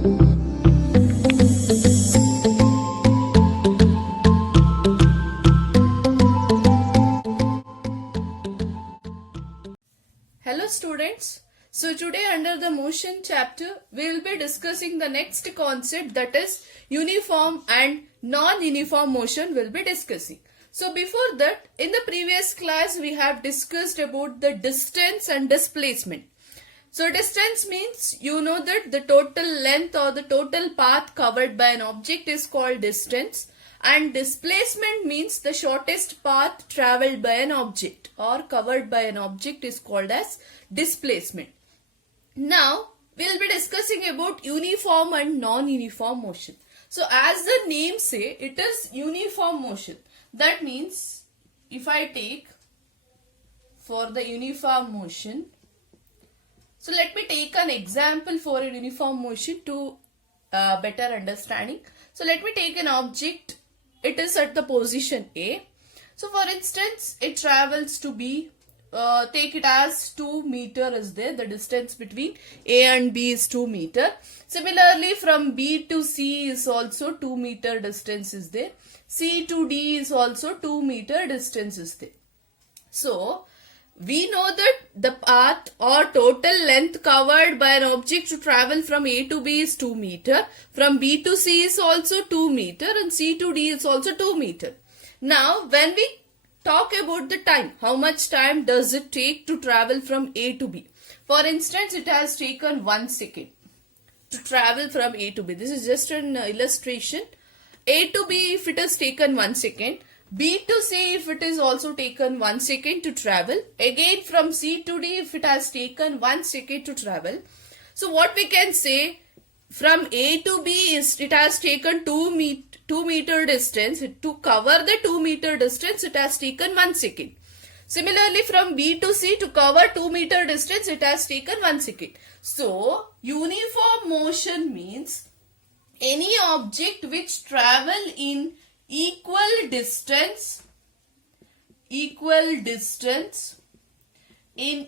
Hello students. So today under the motion chapter we will be discussing the next concept, that is uniform and non-uniform motion we will be discussing. So before that, in the previous class we have discussed about the distance and displacement. So distance means you know that the total length or the total path covered by an object is called distance, and displacement means the shortest path traveled by an object or covered by an object is called as displacement. Now we will be discussing about uniform and non-uniform motion. So as the name say, it is uniform motion. That means if I take for the uniform motion, so let me take an example for a uniform motion to better understanding. So let me take an object. It is at the position A. So for instance, it travels to B. Take it as 2 meter is there. The distance between A and B is 2 meter. Similarly, from B to C is also 2 meter distance is there. C to D is also 2 meter distance is there. So we know that the path or total length covered by an object to travel from A to B is 2 meter. From B to C is also 2 meter and C to D is also 2 meter. Now when we talk about the time, how much time does it take to travel from A to B? For instance, it has taken 1 second to travel from A to B. This is just an illustration. A to B, if it has taken 1 second, B to C if it is also taken 1 second to travel. Again from C to D if it has taken 1 second to travel. So what we can say, from A to B is it has taken 2 meter distance. To cover the 2 meter distance it has taken 1 second. Similarly from B to C to cover 2 meter distance it has taken 1 second. So uniform motion means any object which travel in equal distance in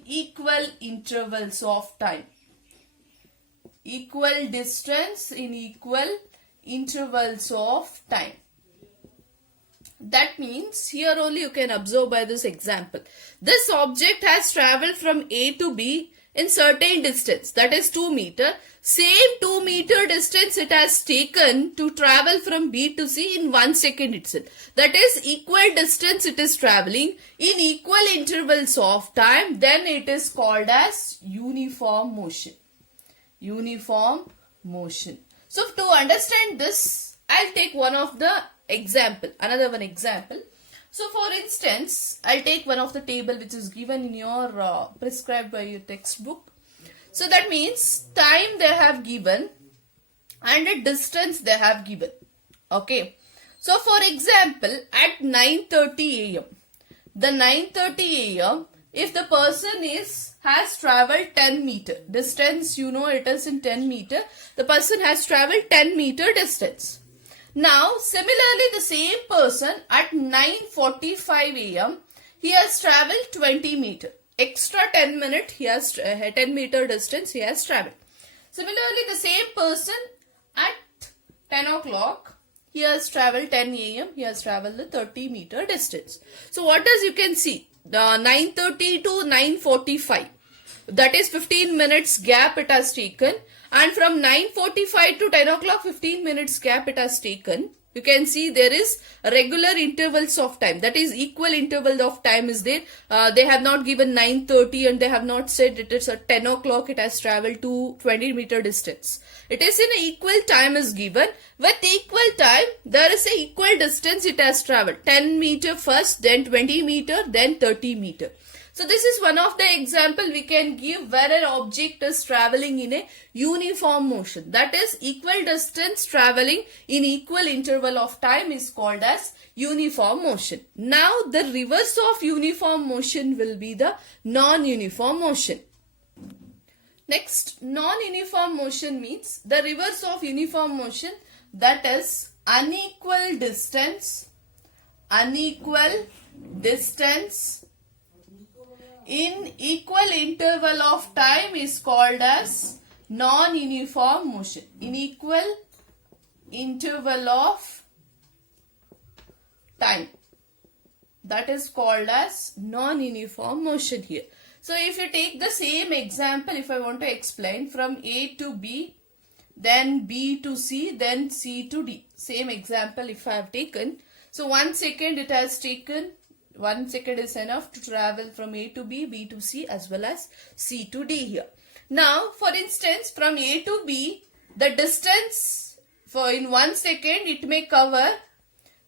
equal intervals of time. Equal distance in equal intervals of time. That means here only you can observe by this example. This object has traveled from A to B in certain distance, that is 2 meter. Same 2 meter distance it has taken to travel from B to C in 1 second itself. That is equal distance it is traveling in equal intervals of time. Then it is called as uniform motion. Uniform motion. So to understand this, I'll take one of the example, another one example. So for instance, I'll take one of the table which is given in your prescribed by your textbook. So that means time they have given and a distance they have given. Okay. So for example, at 9:30 am, the 9:30 am, if the person has traveled 10 meter distance, you know it is in 10 meter, the person has traveled 10 meter distance. Now similarly the same person at 9:45 am, he has traveled 20 meter. Extra 10 minutes he has 10 meter distance he has traveled. Similarly the same person at 10 o'clock, he has traveled 10 am, he has traveled the 30 meter distance. So what does you can see? The 9:30 to 9:45, that is 15 minutes gap it has taken, and from 9:45 to 10 o'clock 15 minutes gap it has taken. You can see there is regular intervals of time, that is equal interval of time is there. They have not given 9:30 and they have not said it is at 10 o'clock it has traveled to 20 meter distance. It is in a equal time is given. With equal time there is a equal distance it has traveled. 10 meter first, then 20 meter, then 30 meter. So this is one of the example we can give where an object is traveling in a uniform motion. That is equal distance traveling in equal interval of time is called as uniform motion. Now the reverse of uniform motion will be the non-uniform motion. Next, non-uniform motion means the reverse of uniform motion, that is unequal distance in equal interval of time is called as non-uniform motion in equal interval of time. That is called as non-uniform motion here. So if you take the same example, if I want to explain from A to B, then B to C, then C to D. Same example if I have taken. So 1 second it has taken. 1 second is enough to travel from A to B, B to C as well as C to D here. Now for instance from A to B, the distance for in 1 second it may cover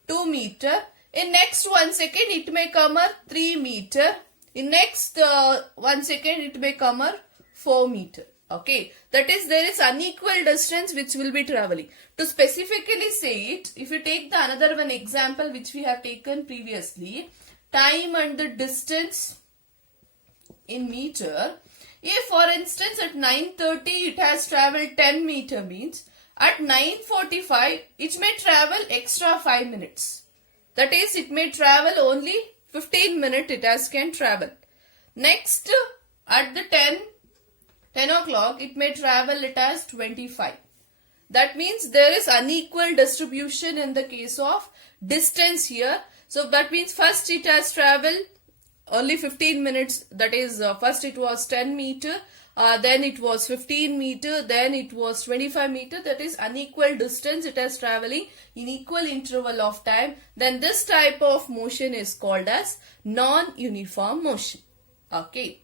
2 meter. In next 1 second it may cover 3 meter. In next 1 second it may cover 4 meter. Okay, that is there is unequal distance which will be traveling. To specifically say it, if you take the another one example which we have taken previously, time and the distance in meter. If for instance at 9:30 it has traveled 10 meter means at 9:45 it may travel extra 5 minutes. That is it may travel only 15 minutes it has can travel. Next at the 10 o'clock it may travel it as 25. That means there is unequal distribution in the case of distance here. So that means first it has traveled only 15 minutes. That is first it was 10 meter. Then it was 15 meter. Then it was 25 meter. That is unequal distance. It is traveling in equal interval of time. Then this type of motion is called as non-uniform motion. Okay.